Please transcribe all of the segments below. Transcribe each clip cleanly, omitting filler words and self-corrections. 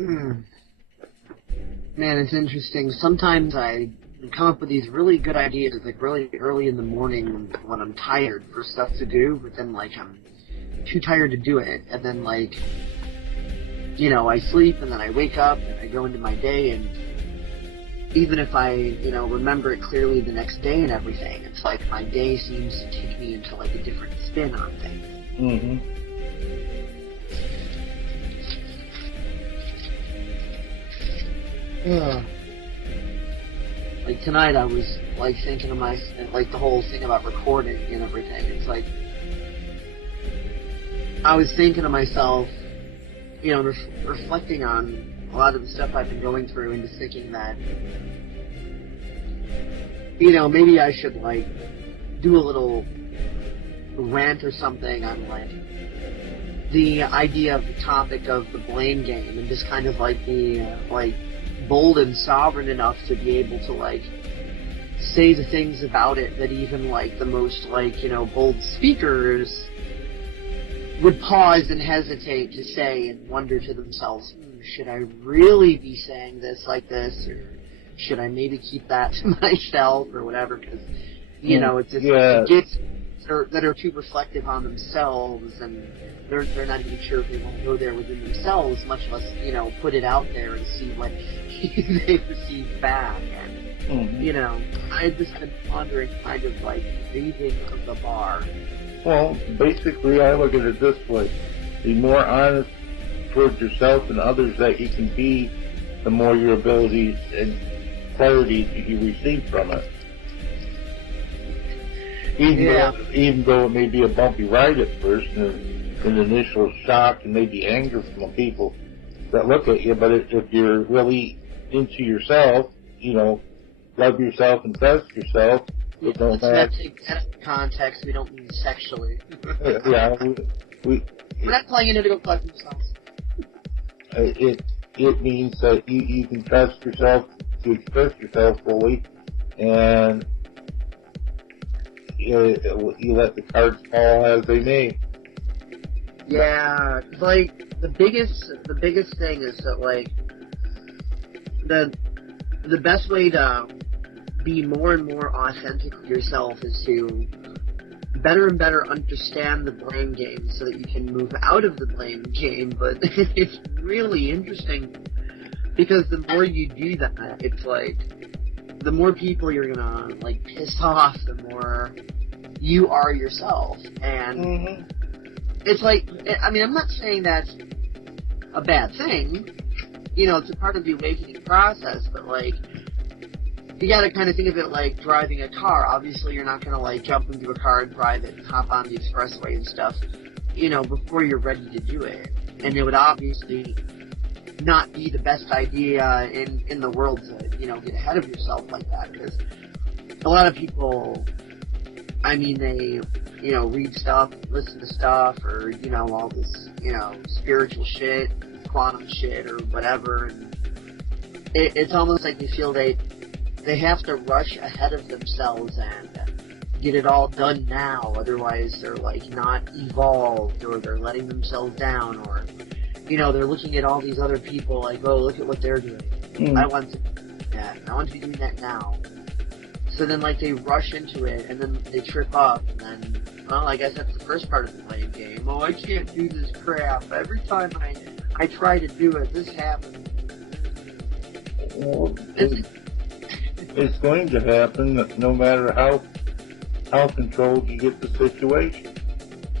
Hmm. Man, it's interesting. Sometimes I come up with these really good ideas, like really early in the morning when I'm tired for stuff to do, but then like I'm too tired to do it, and then like, I sleep and then I wake up and I go into my day, and even if I, remember it clearly the next day and everything, it's like my day seems to take me into like a different spin on things. Mm-hmm. Yeah. Like tonight I was like thinking of like the whole thing about recording and everything. It's like, I was thinking to myself, reflecting on a lot of the stuff I've been going through, and just thinking that, maybe I should like do a little rant or something on like the idea of the topic of the blame game, and just kind of like be like bold and sovereign enough to be able to like say the things about it that even like the most like bold speakers would pause and hesitate to say, and wonder to themselves, should I really be saying this like this, or should I maybe keep that to myself, or whatever, because it's just it gets that are too reflective on themselves, and they're not even sure if they want to go there within themselves, much less put it out there and see what they receive back. And I've just been pondering kind of like raising of the bar. Well, basically, I look at it this way: the more honest towards yourself and others that you can be, the more your abilities and clarity you receive from it. Even though it may be a bumpy ride at first, and an initial shock and maybe anger from the people that look at you, but if you're really into yourself, love yourself and trust yourself, let's not take that out of context. We don't mean sexually. We're not playing into the club themselves. It means that you can trust yourself to express yourself fully, and you let the cards fall as they may. Yeah, like the biggest thing is that like the best way to be more and more authentic with yourself is to better and better understand the blame game so that you can move out of the blame game. But it's really interesting because the more you do that, it's like the more people you're gonna like piss off, the more you are yourself. And it's like, I mean, I'm not saying that's a bad thing. It's a part of the awakening process, but like, you gotta kind of think of it like driving a car. Obviously, you're not gonna like jump into a car and drive it and hop on the expressway and stuff, before you're ready to do it. And it would obviously not be the best idea in the world to, get ahead of yourself like that, because a lot of people, I mean, they, read stuff, listen to stuff, or, all this, spiritual shit, quantum shit, or whatever, and it's almost like they feel they have to rush ahead of themselves and get it all done now, otherwise they're, like, not evolved, or they're letting themselves down, or, they're looking at all these other people like, oh, look at what they're doing. I want to do that. I want to be doing that now. So then, like, they rush into it, and then they trip up, and then, well, I guess that's the first part of the blame game. Oh, I can't do this crap. Every time I try to do it, this happens. Well, it's going to happen no matter how controlled you get the situation.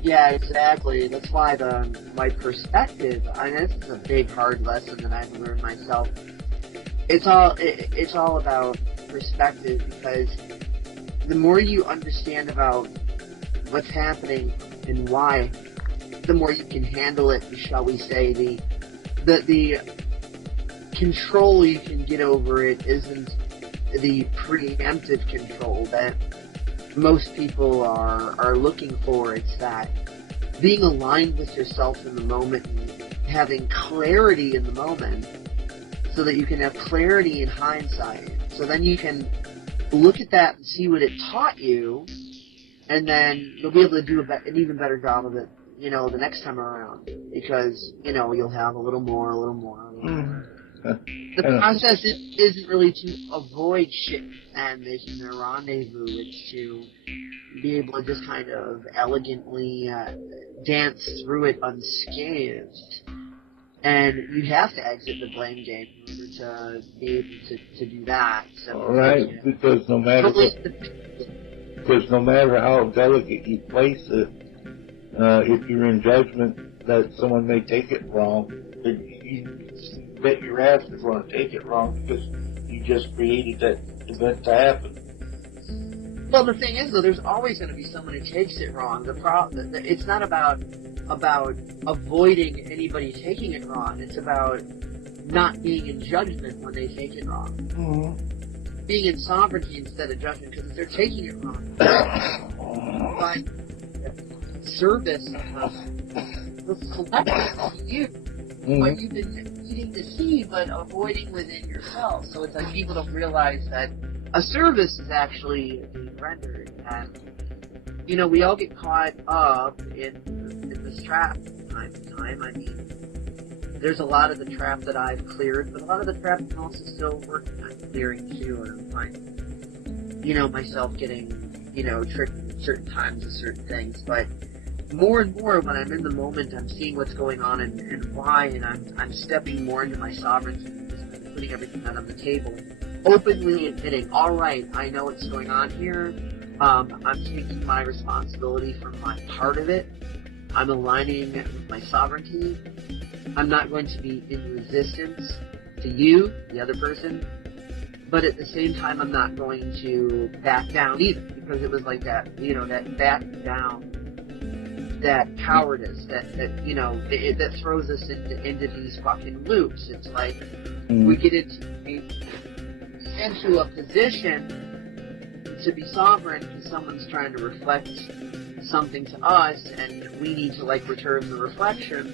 Yeah, exactly. That's why my perspective, I mean, this is a big, hard lesson that I've learned myself. It's all about perspective, because the more you understand about what's happening and why, the more you can handle it, shall we say. The control you can get over it isn't the preemptive control that most people are looking for. It's that being aligned with yourself in the moment and having clarity in the moment, so that you can have clarity in hindsight. So then you can look at that and see what it taught you, and then you'll be able to do an even better job of it, the next time around, because, you'll have a little more, a little more, a little more. The process isn't really to avoid shit and making a rendezvous. It's to be able to just kind of elegantly dance through it unscathed. And you have to exit the blame game in order to be able to do that. So, all right, because no matter how delicate you place it, if you're in judgment that someone may take it wrong, you bet your ass they're going to take it wrong because you just created that event to happen. Well, the thing is, though, there's always going to be someone who takes it wrong. It's not about avoiding anybody taking it wrong. It's about not being in judgment when they take it wrong. Mm-hmm. Being in sovereignty instead of judgment, because if they're taking it wrong, but service of the collective to you, what you've been needing to see, but avoiding within yourself. So it's like people don't realize that a service is actually being rendered, and we all get caught up in this trap from time to time. I mean, there's a lot of the trap that I've cleared, but a lot of the trap I'm also still working on clearing too, and I'm finding, myself getting, tricked at certain times with certain things, but more and more when I'm in the moment, I'm seeing what's going on and why, and I'm stepping more into my sovereignty, and putting everything out on the table, openly admitting, all right, I know what's going on here. I'm taking my responsibility for my part of it. I'm aligning with my sovereignty. I'm not going to be in resistance to you, the other person, but at the same time, I'm not going to back down either, because it was like that, that back down, that cowardice, that throws us into these fucking loops. It's like we get into a position to be sovereign because someone's trying to reflect something to us, and we need to return the reflection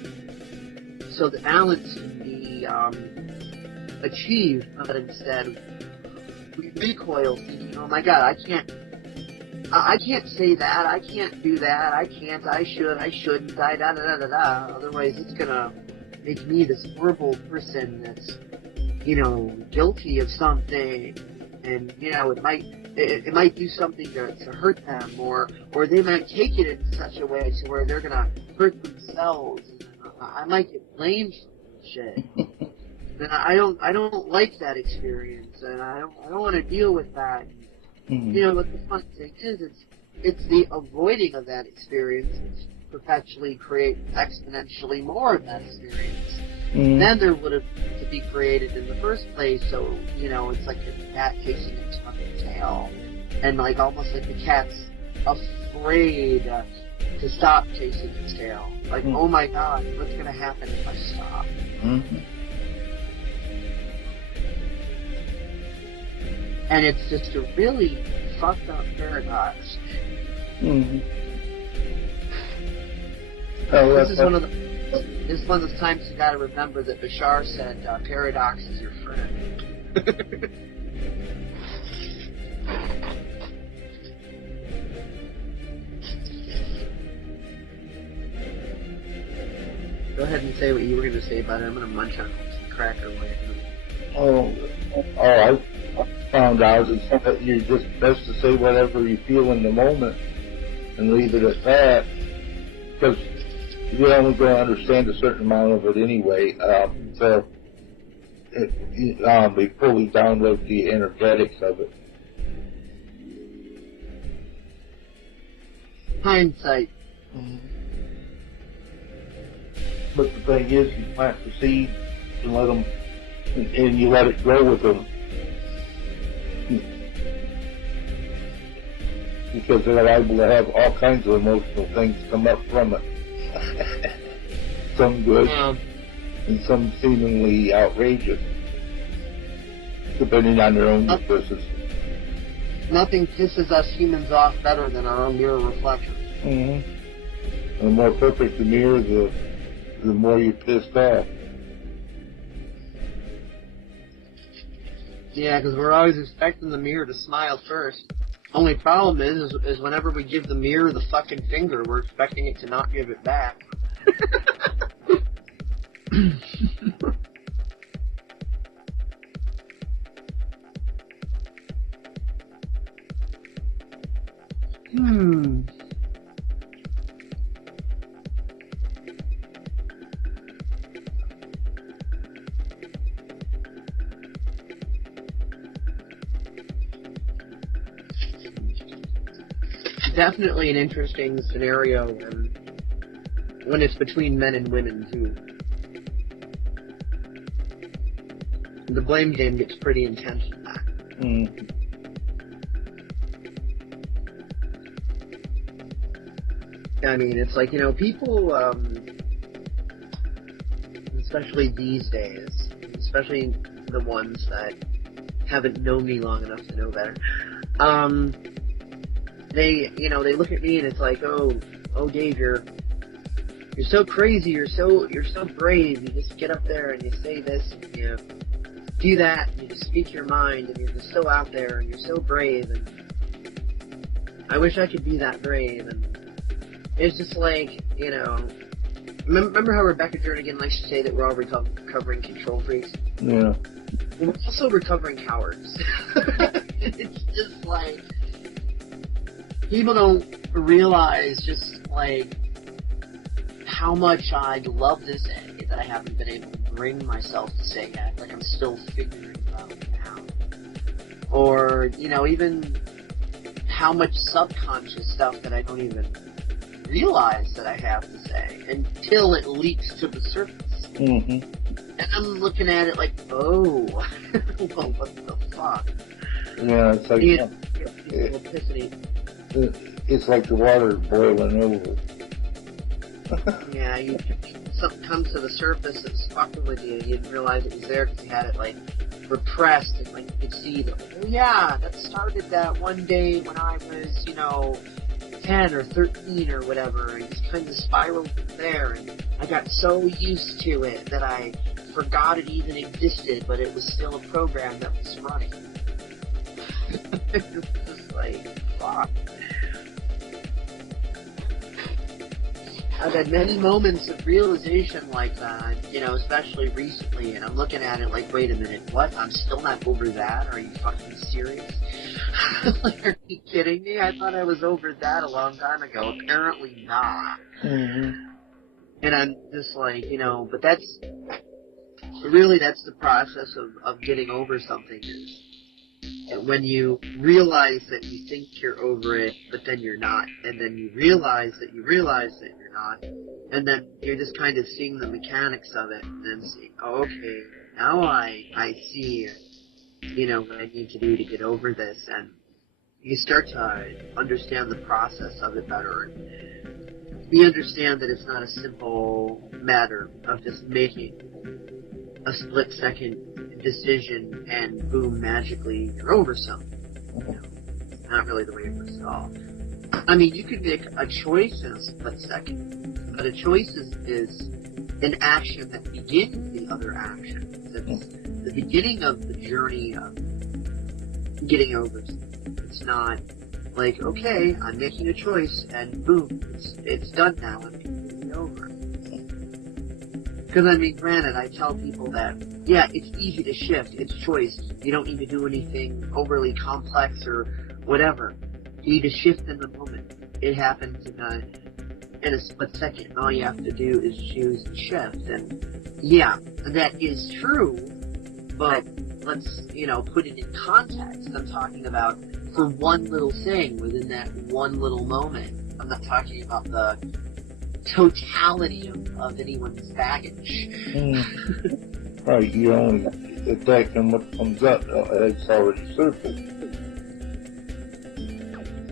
so the balance can be achieved. But instead, we recoil, thinking, "Oh my God, I can't say that. I can't do that. I can't. I should. I shouldn't. Da da da da da. Otherwise, it's gonna make me this horrible person that's, guilty of something, and it might do something to hurt them, or they might take it in such a way to where they're gonna hurt themselves. I might get blamed for shit, and I don't like that experience, and I don't want to deal with that. Mm-hmm. But the fun thing is, it's the avoiding of that experience which perpetually creates exponentially more of that experience. Mm-hmm. Then there would have to be created in the first place. So it's like a cat chasing its fucking tail, and almost like the cat's afraid to stop chasing its tail. Oh my God, what's gonna happen if I stop? Mm-hmm. And it's just a really fucked up paradox. Mm-hmm. This is one of the times you gotta remember that Bashar said, paradox is your friend. Go ahead and say what you were going to say about it. I'm going to munch on some cracker later. I found out that you're just best to say whatever you feel in the moment and leave it at that, because you're only going to understand a certain amount of it anyway. So we fully download the energetics of it. Hindsight. But the thing is, you plant the seed and let them, and you let it grow with them, because they're liable to have all kinds of emotional things come up from it. Some good and some seemingly outrageous, depending on their own weaknesses. Nothing pisses us humans off better than our own mirror reflection. Mm-hmm. The more perfect the mirror, the more you're pissed off. Yeah, because we're always expecting the mirror to smile first. Only problem is whenever we give the mirror the fucking finger, we're expecting it to not give it back. Definitely an interesting scenario when it's between men and women too. The blame game gets pretty intense in that. I mean, it's like, people, especially these days, especially the ones that haven't known me long enough to know better, they look at me and it's like, oh Dave, you're so crazy, you're so brave, you just get up there and you say this, and you do that, and you just speak your mind, and you're just so out there, and you're so brave, and I wish I could be that brave. And it's just like, remember how Rebecca Jernigan likes to say that we're all recovering control freaks? Yeah. We're also recovering cowards. It's just like, people don't realize just like how much I love this A that I haven't been able to bring myself to say yet. Like, I'm still figuring it out now. Or, even how much subconscious stuff that I don't even realize that I have to say until it leaks to the surface. Mm-hmm. And I'm looking at it like, oh, well, what the fuck? Yeah, it's like it's like the water boiling over. Yeah, something comes to the surface that's fucking with you. You didn't realize it was there because you had it like repressed, and like you could see that. Oh yeah, that started that one day when I was, 10 or 13 or whatever, and just kind of spiraled from there. And I got so used to it that I forgot it even existed, but it was still a program that was running. It's just like, fuck. I've had many moments of realization like that, especially recently, and I'm looking at it like, wait a minute, what? I'm still not over that? Are you fucking serious? Like, are you kidding me? I thought I was over that a long time ago. Apparently not. Mm-hmm. And I'm just like, but that's the process of getting over something, is when you realize that you think you're over it, but then you're not, and then you realize that you're not, and then you're just kind of seeing the mechanics of it, and then see, oh, okay, now I see, what I need to do to get over this, and you start to understand the process of it better, and you understand that it's not a simple matter of just making a split-second decision and boom, magically you're over something. Not really the way it was solved. I mean, you could make a choice in a split second, but a choice is an action that begins the other action. It's the beginning of the journey of getting over something. It's not like, okay, I'm making a choice and boom, it's done now, I'm completely over. Because, I mean, granted, I tell people that, yeah, it's easy to shift. It's choice. You don't need to do anything overly complex or whatever. You need to shift in the moment. It happens in a split second. All you have to do is choose and shift. And, yeah, that is true, but let's, put it in context. I'm talking about for one little thing within that one little moment. I'm not talking about the totality of anyone's baggage. Right, you only attack on what comes up. It's already surfaced.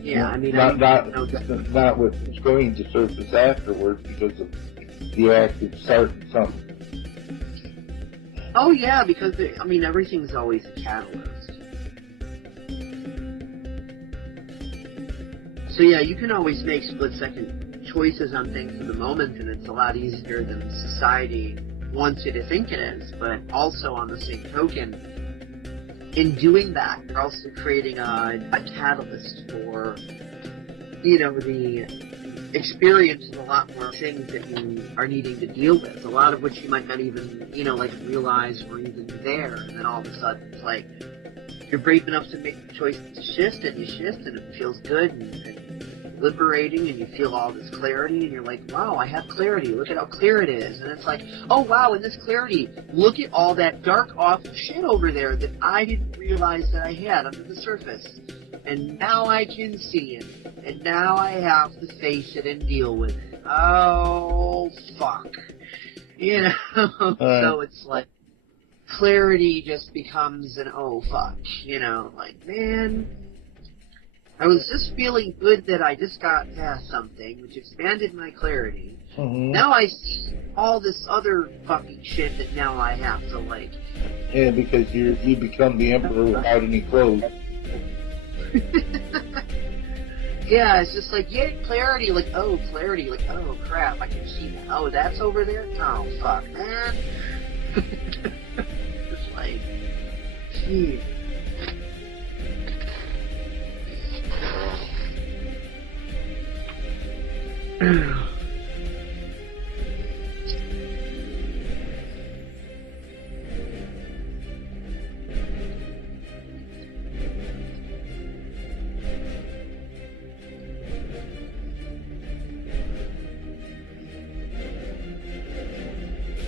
Yeah, I mean, not what's going to surface afterwards because of the act of starting something. Oh yeah, because everything's always a catalyst. So yeah, you can always make split-second choices on things in the moment, and it's a lot easier than society wants you to think it is. But also, on the same token, in doing that, you're also creating a catalyst for, you know, the experience of a lot more things that you are needing to deal with, a lot of which you might not even, you know, like realize were even there, and then all of a sudden it's like you're brave enough to make the choice to shift, and you shift, and it feels good and liberating, and you feel all this clarity, and you're like, wow, I have clarity, look at how clear it is. And it's like, oh wow, in this clarity, look at all that dark, awful shit over there that I didn't realize that I had under the surface. And now I can see it. And now I have to face it and deal with it. Oh, fuck. You know? So it's like, clarity just becomes an oh, fuck. You know, like, man, I was just feeling good that I just got past something, which expanded my clarity. Mm-hmm. Now I see all this other fucking shit that now I have to, like... Yeah, because you become the emperor without any clothes. Yeah, it's just like, yeah, clarity, like, oh, crap, I can see that. Oh, that's over there? Oh, fuck, man. It's like, gee.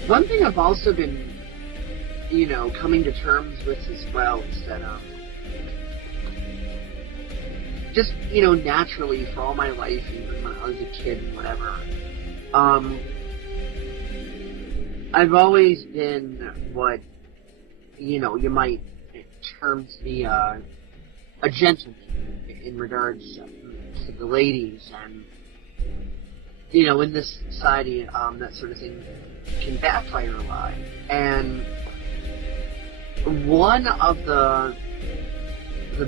One thing I've also been, you know, coming to terms with as well is that, just, you know, naturally for all my life, even when I was a kid and whatever, I've always been what, you know, you might term to be a gentleman in regards to the ladies, and, you know, in this society, that sort of thing can backfire a lot. And one of the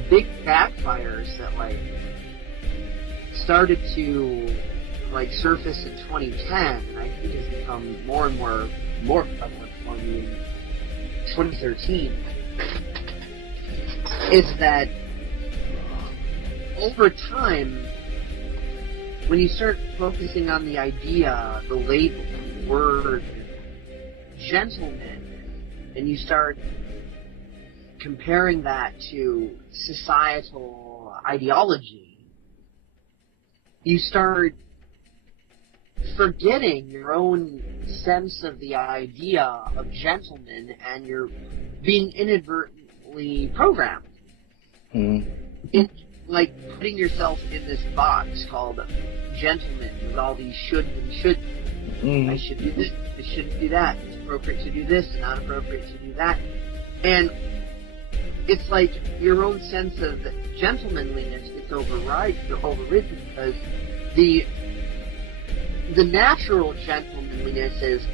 big backfires that, like, started to, like, surface in 2010, and I think has become more and more prevalent for me in 2013, is that over time, when you start focusing on the idea, the label, the word, gentleman, and you start comparing that to societal ideology, you start forgetting your own sense of the idea of gentleman, and you're being inadvertently programmed. It's like putting yourself in this box called gentleman with all these shoulds and shouldn't. I should do this, I shouldn't do that. It's appropriate to do this, not appropriate to do that. And it's like your own sense of gentlemanliness gets overridden, because the natural gentlemanliness is,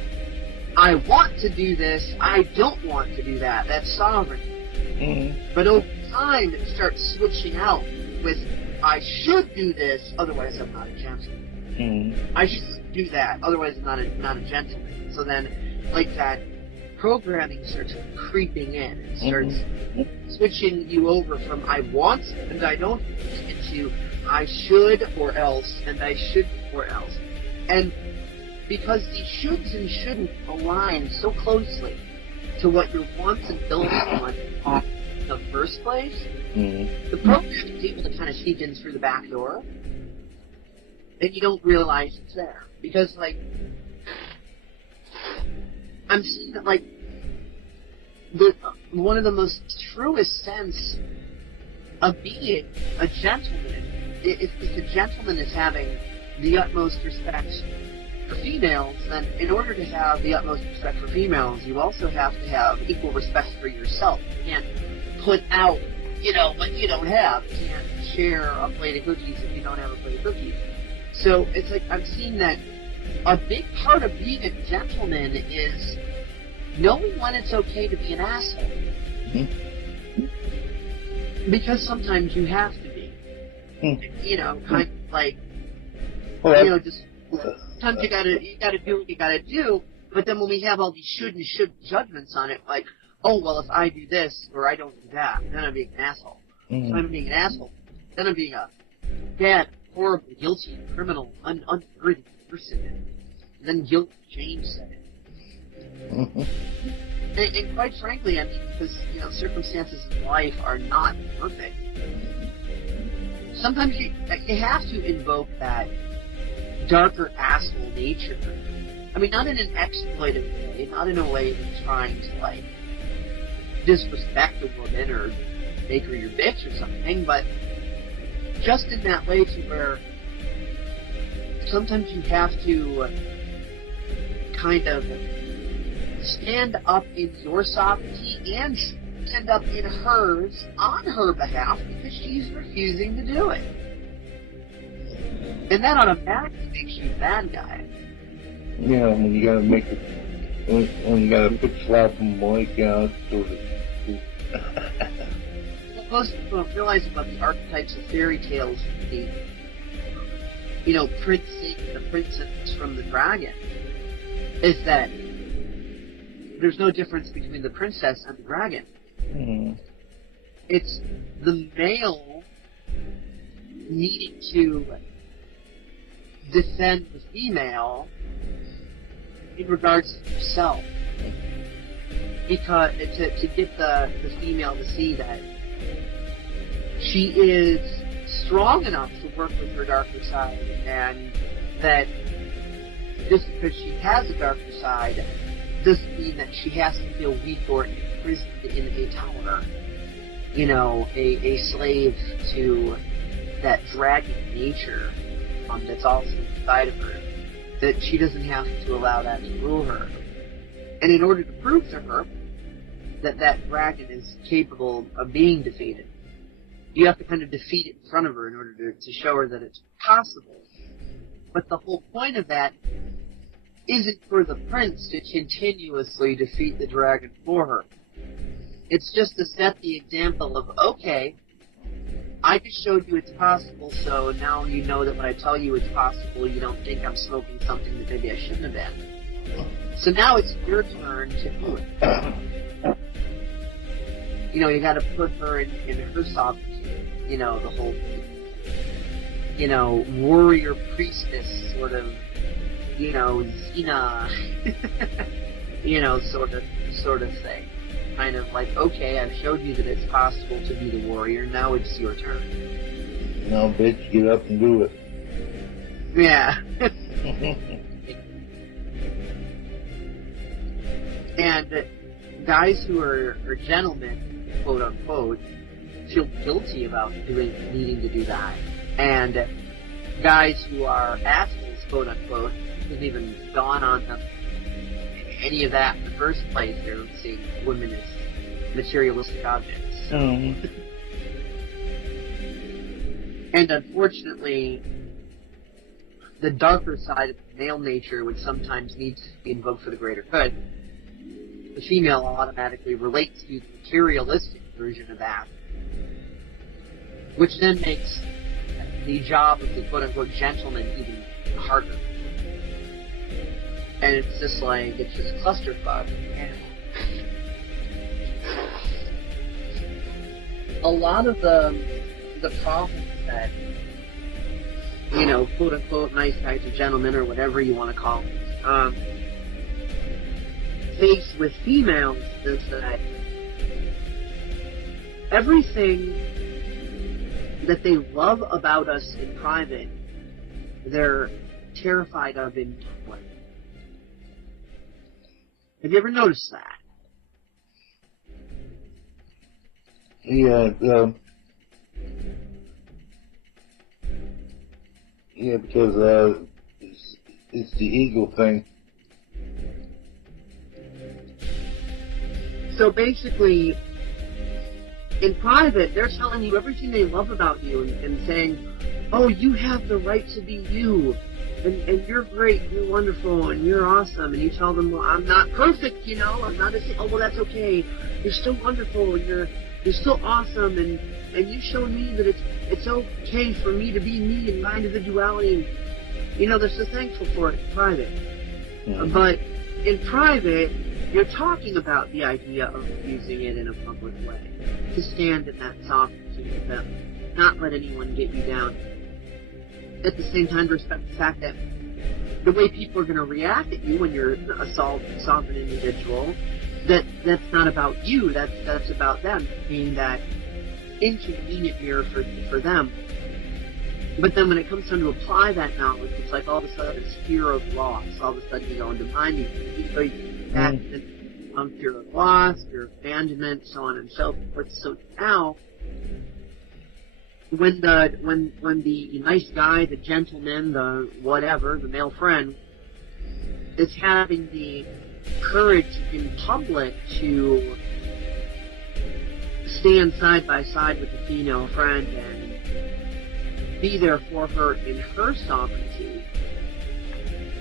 I want to do this, I don't want to do that. That's sovereignty. But over time, it starts switching out with, I should do this, otherwise I'm not a gentleman. I should do that, otherwise I'm not a gentleman. So then, like, that programming starts creeping in. It starts switching you over from I want and I don't into I should or else and I should or else. And because these shoulds and shouldn't align so closely to what your wants and don't want in the first place, the program is able to kind of sneak in through the back door, and you don't realize it's there. Because, like, I'm seeing that, like, one of the most truest sense of being a gentleman, if a gentleman is having the utmost respect for females, then in order to have the utmost respect for females, you also have to have equal respect for yourself. You can't put out, you know, what you don't have. You can't share a plate of cookies if you don't have a plate of cookies. So it's like, I've seen that a big part of being a gentleman is knowing when it's okay to be an asshole. Because sometimes you have to be. You know, kind of like, you know, just sometimes you gotta do what you gotta do. But then when we have all these should and should judgments on it, like, oh, well, if I do this or I don't do that, then I'm being an asshole. Mm-hmm. If I'm being an asshole, then I'm being a bad, horrible, guilty, criminal, unworthy person. And then guilt changes it. Mm-hmm. And quite frankly, I mean, because, you know, circumstances in life are not perfect. Sometimes you have to invoke that darker asshole nature. I mean, not in an exploitive way, not in a way that's trying to, like, disrespect a woman or make her your bitch or something, but just in that way to where sometimes you have to kind of stand up in your sovereignty and stand up in hers on her behalf because she's refusing to do it. And that automatically makes you a bad guy. Yeah, when you gotta make it, when you gotta put slap them like out, sort of. What most people don't realize about the archetypes of fairy tales, the, you know, prince and the princess from the dragon, is that there's no difference between the princess and the dragon. Mm-hmm. It's the male needing to defend the female in regards to himself. Because to get the female to see that she is strong enough to work with her darker side, and that just because she has a darker side doesn't mean that she has to feel weak or imprisoned in a tower. You know, a slave to that dragon nature that's also inside of her. That she doesn't have to allow that to rule her. And in order to prove to her that that dragon is capable of being defeated, you have to kind of defeat it in front of her in order to show her that it's possible. But the whole point of that isn't for the prince to continuously defeat the dragon for her. It's just to set the example of, okay, I just showed you it's possible, so now you know that when I tell you it's possible, you don't think I'm smoking something that maybe I shouldn't have been. So now it's your turn to do it. You know, you gotta put her in her sovereignty. You know, the whole, you know, warrior priestess sort of, you know, Xena, you know, sort of thing. Kind of like, okay, I've showed you that it's possible to be the warrior, now it's your turn. Now, bitch, get up and do it. Yeah. And guys who are gentlemen, quote unquote, feel guilty about needing to do that. And guys who are assholes, quote unquote, hasn't even dawned on them any of that in the first place. They're seeing women as materialistic objects. So. And unfortunately, the darker side of male nature, which sometimes needs to be invoked for the greater good, the female automatically relates to the materialistic version of that, which then makes the job of the quote-unquote gentleman even harder. And it's just like, it's just clusterfuck. And a lot of the problems that, you know, quote-unquote nice guys or gentlemen or whatever you want to call them, face with females is that everything that they love about us in private, they're terrified of in public. Have you ever noticed that? Yeah, because it's the ego thing. So basically, in private, they're telling you everything they love about you and saying, oh, you have the right to be you, and you're great, you're wonderful, and you're awesome. And you tell them, well, I'm not perfect, you know, I'm not as, oh, well, that's okay. You're still wonderful, you're still awesome, and you show me that it's okay for me to be me and my individuality. You know, they're so thankful for it in private. Mm-hmm. But in private, you're talking about the idea of using it in a public way, to stand in that sovereignty with them, not let anyone get you down. At the same time, respect the fact that the way people are going to react at you when you're a sovereign individual, that's not about you, that's about them, being that inconvenient mirror for them. But then when it comes time to apply that knowledge, it's like all of a sudden it's fear of loss. All of a sudden you go into mind, fear of loss, fear of abandonment, so on and so forth. So now, when the nice guy, the gentleman, the whatever, the male friend, is having the courage in public to stand side by side with the female friend and be there for her in her sovereignty,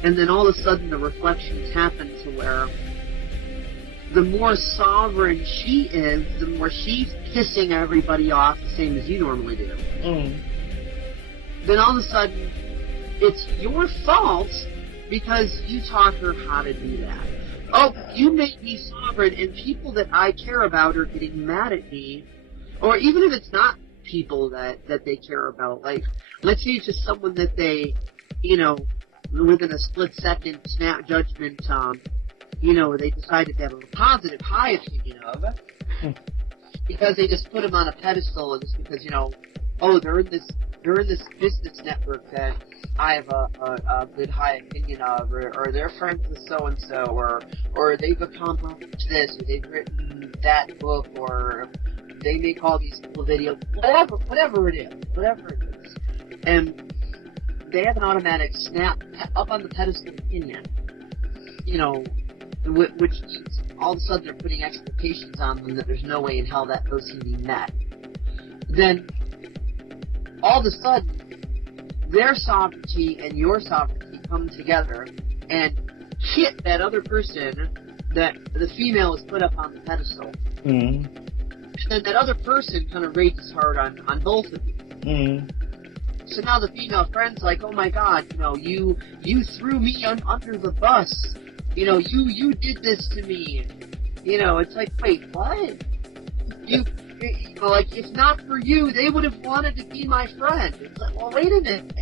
and then all of a sudden the reflections happen to where the more sovereign she is, the more she's pissing everybody off the same as you normally do. Then all of a sudden it's your fault because you taught her how to do that. Oh, you made me sovereign, and people that I care about are getting mad at me. Or even if it's not people that they care about, like, let's say it's just someone that they, within a split-second snap judgment, they decided to have a positive, high opinion of, because they just put them on a pedestal, and just because, they're in this business network that I have a good high opinion of, or they're friends with so-and-so, or they've accomplished this, or they've written that book, or they make all these cool videos, whatever it is. And they have an automatic snap up on the pedestal opinion, which means all of a sudden they're putting expectations on them that there's no way in hell that those can be met. Then, all of a sudden, their sovereignty and your sovereignty come together and hit that other person that the female is put up on the pedestal. And then that other person kind of rages hard on both of you. So now the female friend's like, oh my God, you threw me under the bus. You did this to me. It's like, wait, what? If not for you, they would have wanted to be my friend. It's like, well, wait a minute.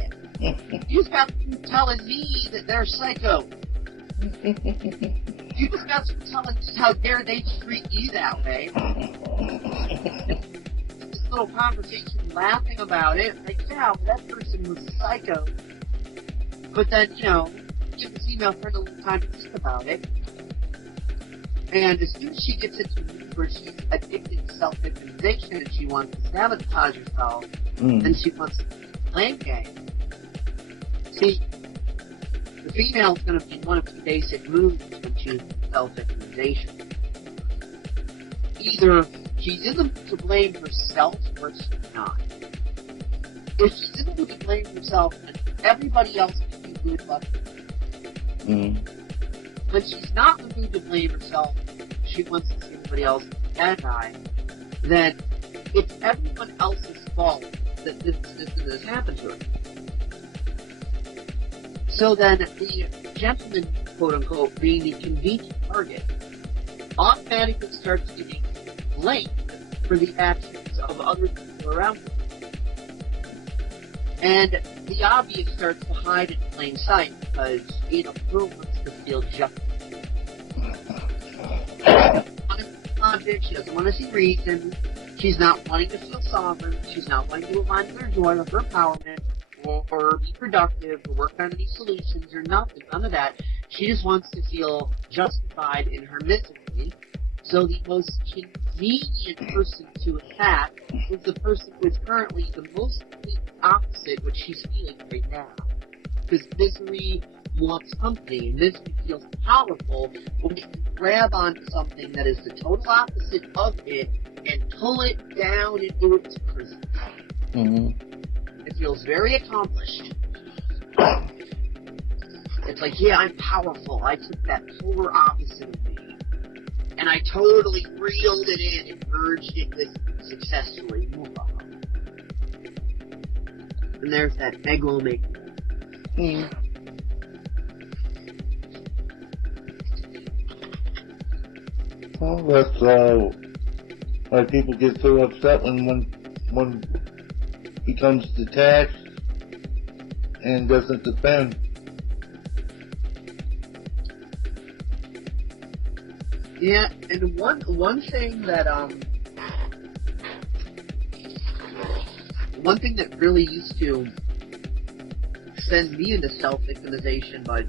You just got through telling me that they're psycho. You just got through telling us how dare they treat you that way. This little conversation, laughing about it, like, yeah, well, that person was psycho. But then, give the female friend a little time to think about it. And as soon as she gets into a mood where she's addicted to self-victimization and she wants to sabotage herself, and she wants to play the blame game. See, the female's going to be one of the basic moves when she's self-victimization. Either she's in the mood to blame herself or she's not. If she's in the mood to blame herself, then everybody else can do good but her. When she's not in the mood to blame herself, she wants to see everybody else bad guy, then it's everyone else's fault that this has happened to her. So then the gentleman, quote unquote, being the convenient target, automatically starts getting blamed for the actions of other people around him. And the obvious starts to hide in plain sight because, girl wants to feel justice. She doesn't want to see reason. She's not wanting to feel sovereign. She's not wanting to align with her joy or her empowerment or be productive or work on any solutions or nothing. None of that. She just wants to feel justified in her misery. So the most convenient person to attack is the person who is currently the most complete opposite what she's feeling right now. Because misery wants company, and misery feels powerful when you can grab onto something that is the total opposite of it and pull it down into its prison. It feels very accomplished. It's like, yeah, I'm powerful. I took that polar opposite of me, and I totally reeled it in and merged it with successfully. And there's that megalomania. Well, that's why people get so upset when one becomes detached and doesn't defend. Yeah, and one thing that really used to send me into self-victimization, but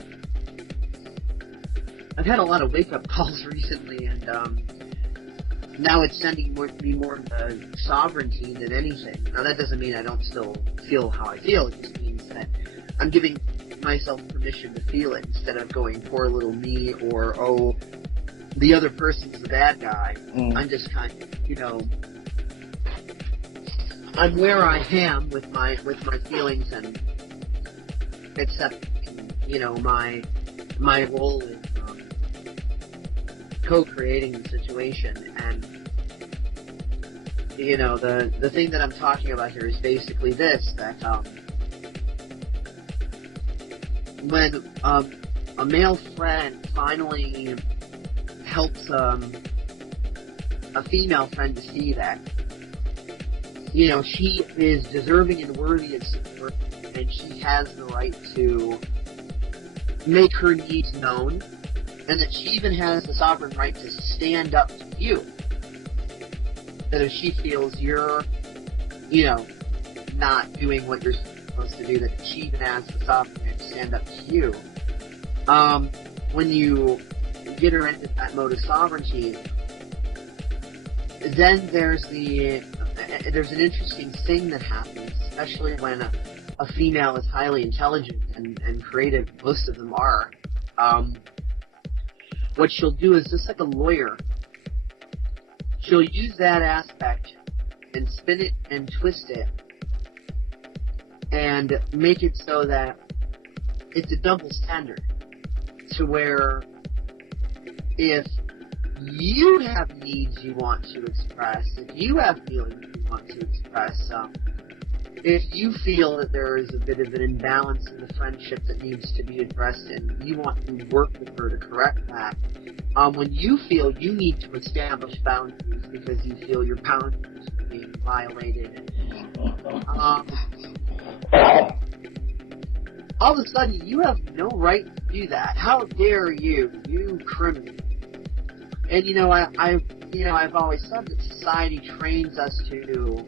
I've had a lot of wake-up calls recently, and now it's sending me more into sovereignty than anything. Now, that doesn't mean I don't still feel how I feel. It just means that I'm giving myself permission to feel it instead of going, poor little me, or, oh, the other person's the bad guy. I'm just kind of, I'm where I am with my feelings and accepting, my role in co-creating the situation. And the thing that I'm talking about here is basically this: that when a male friend finally helps a female friend to see that, she is deserving and worthy of support, and she has the right to make her needs known, and that she even has the sovereign right to stand up to you. That if she feels you're, not doing what you're supposed to do, that she even has the sovereign right to stand up to you. When you get her into that mode of sovereignty, then there's an interesting thing that happens, especially when a female is highly intelligent and creative. Most of them are. What she'll do is, just like a lawyer, she'll use that aspect and spin it and twist it and make it so that it's a double standard, to where if you have needs you want to express, if you have feelings you want to express, if you feel that there is a bit of an imbalance in the friendship that needs to be addressed and you want to work with her to correct that, when you feel you need to establish boundaries because you feel your boundaries are being violated, all of a sudden you have no right to do that. How dare you, you criminal? And I've always said that society trains us to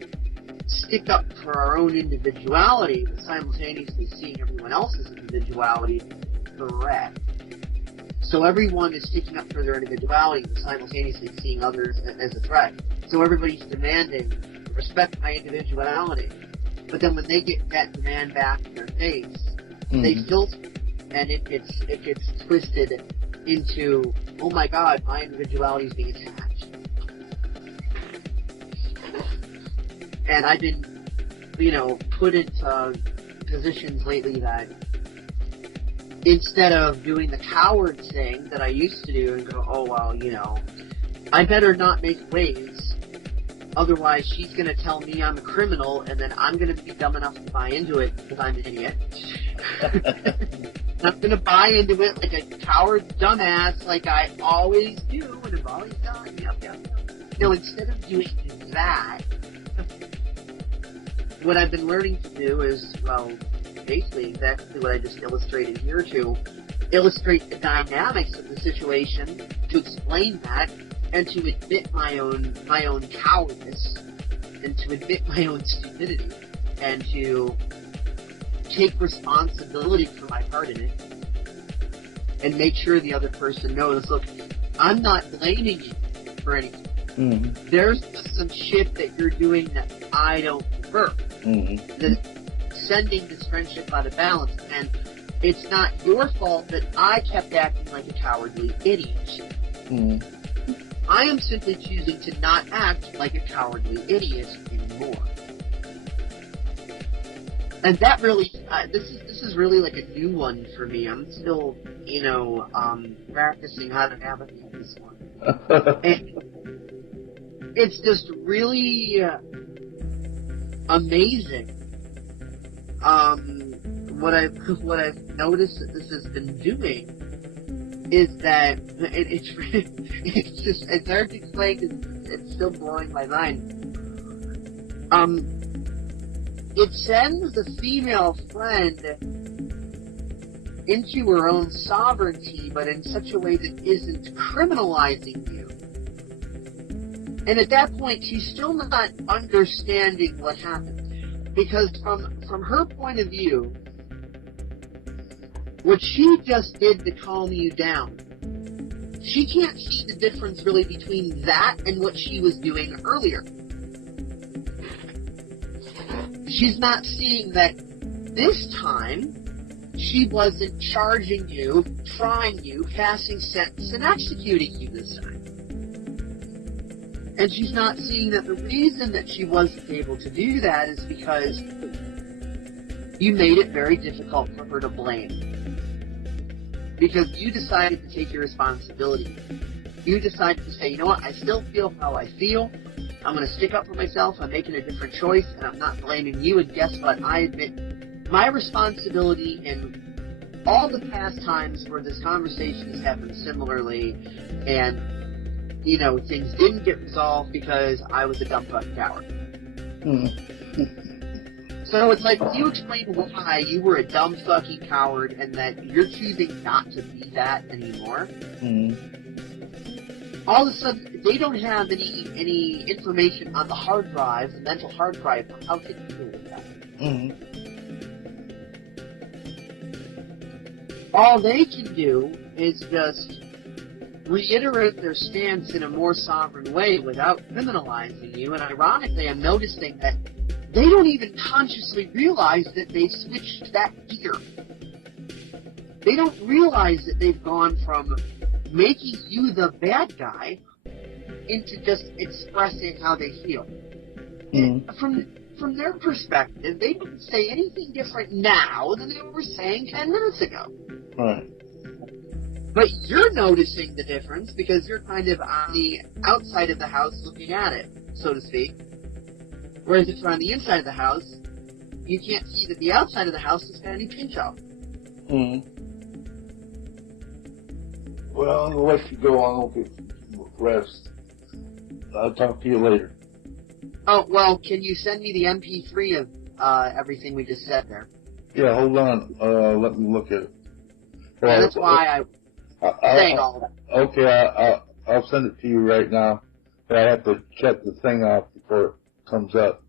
stick up for our own individuality, but simultaneously seeing everyone else's individuality as a threat. So everyone is sticking up for their individuality, but simultaneously seeing others as a threat. So everybody's demanding, respect my individuality. But then when they get that demand back in their face, they still, and it gets twisted into, oh my God, my individuality is being attacked. And I've been, put into positions lately that instead of doing the coward thing that I used to do and go, oh, well, I better not make waves, otherwise she's going to tell me I'm a criminal, and then I'm going to be dumb enough to buy into it because I'm an idiot. I'm going to buy into it like a coward dumbass, like I always do and have always done. Yep. Instead of doing that, what I've been learning to do is, well, basically exactly what I just illustrated here, to illustrate the dynamics of the situation, to explain that, and to admit my own cowardice, and to admit my own stupidity, and to take responsibility for my part in it, and make sure the other person knows, look, I'm not blaming you for anything. There's some shit that you're doing that I don't prefer. That's sending this friendship out of balance, and it's not your fault that I kept acting like a cowardly idiot. I am simply choosing to not act like a cowardly idiot anymore. And that really, this is really like a new one for me. I'm still, practicing how to navigate this one. And it's just really amazing. What I've noticed that this has been doing is that it's hard to explain because it's still blowing my mind. It sends the female friend into her own sovereignty, but in such a way that isn't criminalizing you. And at that point, she's still not understanding what happened. Because from her point of view, what she just did to calm you down, she can't see the difference really between that and what she was doing earlier. She's not seeing that this time she wasn't charging you, trying you, passing sentence, and executing you this time. And she's not seeing that the reason that she wasn't able to do that is because you made it very difficult for her to blame. Because you decided to take your responsibility. You decided to say, you know what, I still feel how I feel. I'm going to stick up for myself. I'm making a different choice, and I'm not blaming you. And guess what? I admit my responsibility in all the past times where this conversation has happened similarly, and, you know, things didn't get resolved because I was a dumb fucking coward. So it's like, you explain why you were a dumb fucking coward and that you're choosing not to be that anymore. All of a sudden, they don't have any information on the hard drive, the mental hard drive, on how to deal with that. All they can do is just reiterate their stance in a more sovereign way without criminalizing you. And ironically, I'm noticing that they don't even consciously realize that they've switched that gear. They don't realize that they've gone from making you the bad guy into just expressing how they feel. From their perspective, they don't say anything different now than they were saying 10 minutes ago. Right. But you're noticing the difference because you're kind of on the outside of the house looking at it, so to speak. Whereas if you're on the inside of the house, you can't see that the outside of the house is any pinch off. Well, I'll let you go on with rest. I'll talk to you later. Oh, well, can you send me the MP3 of everything we just said there? Yeah, hold on. Let me look at it. Well, yeah, that's why I'm saying all of that. Okay, I'll send it to you right now. But I have to check the thing off before it comes up.